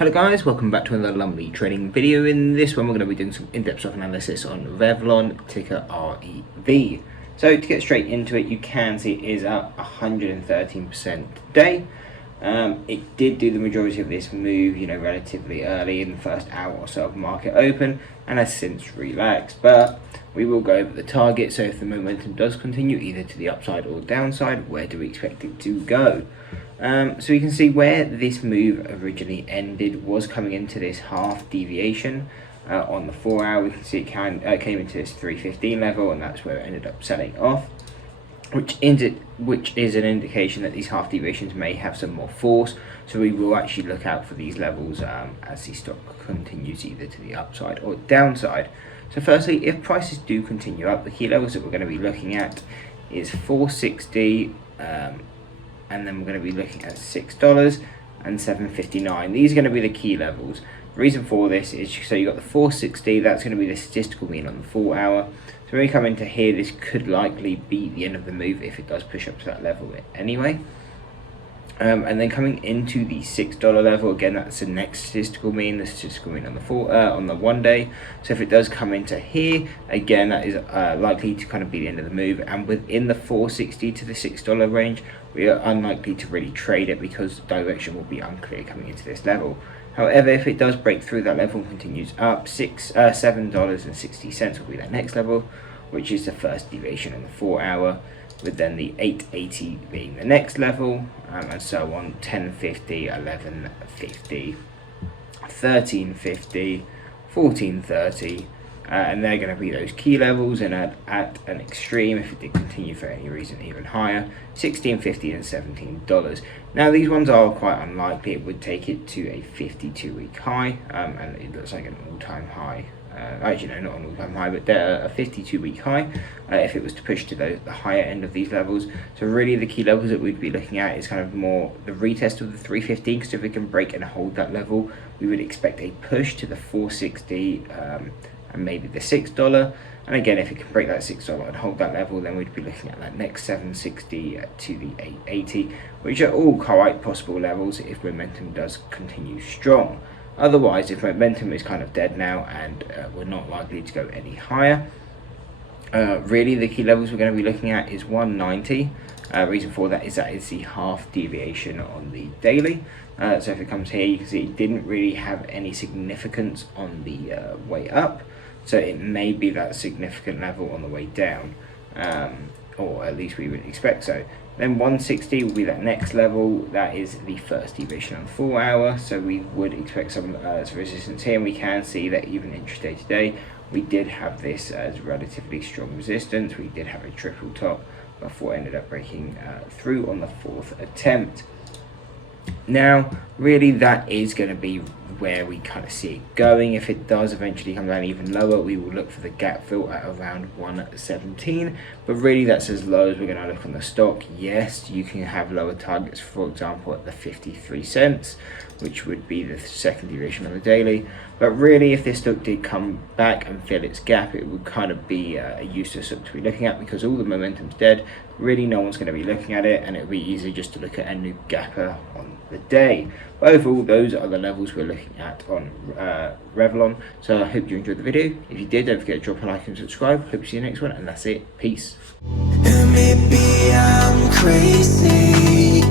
Hello guys, welcome back to another lovely trading video. In this one we're going to be doing some in-depth stock analysis on Revlon, ticker REV. So to get straight into it, you can see it is up 113% today. It did do the majority of this move, relatively early in the first hour or so of market open, and has since relaxed. But we will go over the target, so if the momentum does continue either to the upside or downside, where do we expect it to go? So you can see where this move originally ended was coming into this half deviation on the 4 hour. We can see it came into this 315 level, and that's where it ended up selling off, which is an indication that these half deviations may have some more force. So we will actually look out for these levels as the stock continues either to the upside or downside. So firstly, if prices do continue up, the key levels that we're going to be looking at is 460, and then we're going to be looking at $6 and $7.59. These are going to be the key levels. The reason for this is, so you got the 460, that's going to be the statistical mean on the 4 hour. So when we come into here, this could likely be the end of the move if it does push up to that level anyway. And then coming into the $6 level, again, that's the next statistical mean, the statistical mean on the 1 day. So if it does come into here, again, that is likely to kind of be the end of the move. And within the 460 to the $6 range, we are unlikely to really trade it because the direction will be unclear coming into this level. However, if it does break through that level and continues up, $7.60 will be that next level, which is the first deviation in the 4 hour. With then the 880 being the next level, and so on, 1050, 1150, 1350, 1430, and they're going to be those key levels. And at an extreme, if it did continue for any reason even higher, 1650 and $17. Now these ones are quite unlikely. It would take it to a 52-week high, and it looks like an all-time high. Actually, no, not an all-time high, but a 52-week high if it was to push to the higher end of these levels. So really the key levels that we'd be looking at is kind of more the retest of the 315, because if we can break and hold that level, we would expect a push to the 460 and maybe the $6. And again, if it can break that $6 and hold that level, then we'd be looking at that next 760 to the 880, which are all quite possible levels if momentum does continue strong. Otherwise, if momentum is kind of dead now and we're not likely to go any higher, really the key levels we're going to be looking at is 190. Reason for that is the half deviation on the daily. So if it comes here, you can see it didn't really have any significance on the way up. So it may be that significant level on the way down, or at least we would expect so. Then 160 will be that next level. That is the first deviation on 4 hour. So we would expect some resistance here, and we can see that even intraday today, we did have this as relatively strong resistance. We did have a triple top before it ended up breaking through on the 4th attempt. Now, really, that is going to be where we kind of see it going. If it does eventually come down even lower, we will look for the gap fill at around 117. But really, that's as low as we're going to look on the stock. Yes, you can have lower targets, for example, at the 53 cents, which would be the second deviation on the daily. But really, if this stock did come back and fill its gap, it would kind of be a useless stock to be looking at, because all the momentum's dead. Really, no one's going to be looking at it, and it would be easy just to look at a new gapper on the day. But overall, those are the levels we're looking at on Revlon. So I hope you enjoyed the video. If you did, don't forget to drop a like and subscribe. Hope to see you next one, and that's it. Peace. Maybe I'm crazy.